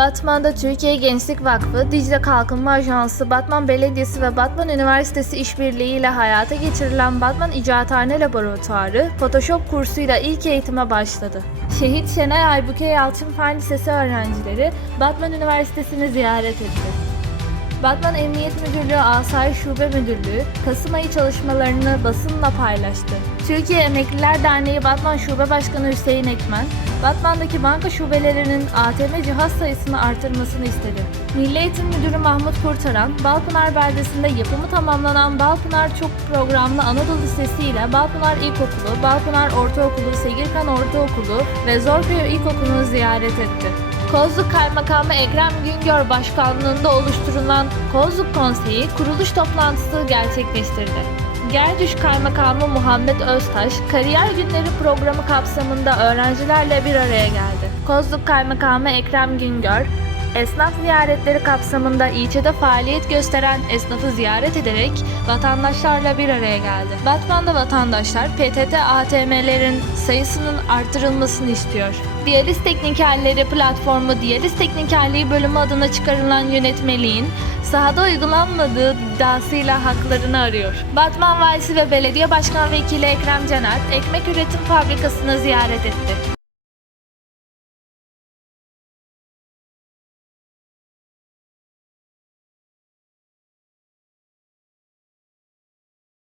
Batman'da Türkiye Gençlik Vakfı, Dicle Kalkınma Ajansı, Batman Belediyesi ve Batman Üniversitesi işbirliğiyle hayata geçirilen Batman İcathane Laboratuvarı, Photoshop kursuyla ilk eğitime başladı. Şehit Şenay Aybüke Yalçın Fen Lisesi öğrencileri Batman Üniversitesi'ni ziyaret etti. Batman Emniyet Müdürlüğü Asayiş Şube Müdürlüğü Kasım ayı çalışmalarını basınla paylaştı. Türkiye Emekliler Derneği Batman Şube Başkanı Hüseyin Ekmen, Batman'daki banka şubelerinin ATM cihaz sayısını artırmasını istedi. Milli Eğitim Müdürü Mahmut Kurtaran, Balpınar beldesinde yapımı tamamlanan Balpınar Çok Programlı Anadolu Lisesi ile Balpınar İlkokulu, Balpınar Ortaokulu, Segirkan Ortaokulu ve Zorköy İlkokulu'nu ziyaret etti. Kozluk Kaymakamı Ekrem Güngör Başkanlığında oluşturulan Kozluk Konseyi kuruluş toplantısı gerçekleştirdi. Gercüş Kaymakamı Muhammed Öztaş, Kariyer Günleri programı kapsamında öğrencilerle bir araya geldi. Kozluk Kaymakamı Ekrem Güngör, Esnaf ziyaretleri kapsamında ilçede faaliyet gösteren esnafı ziyaret ederek vatandaşlarla bir araya geldi. Batman'da vatandaşlar PTT ATM'lerin sayısının artırılmasını istiyor. Diyaliz Teknikerleri platformu Diyaliz Teknikerliği bölümü adına çıkarılan yönetmeliğin sahada uygulanmadığı iddiasıyla haklarını arıyor. Batman Valisi ve Belediye Başkan Vekili Ekrem Caner, ekmek üretim fabrikasını ziyaret etti.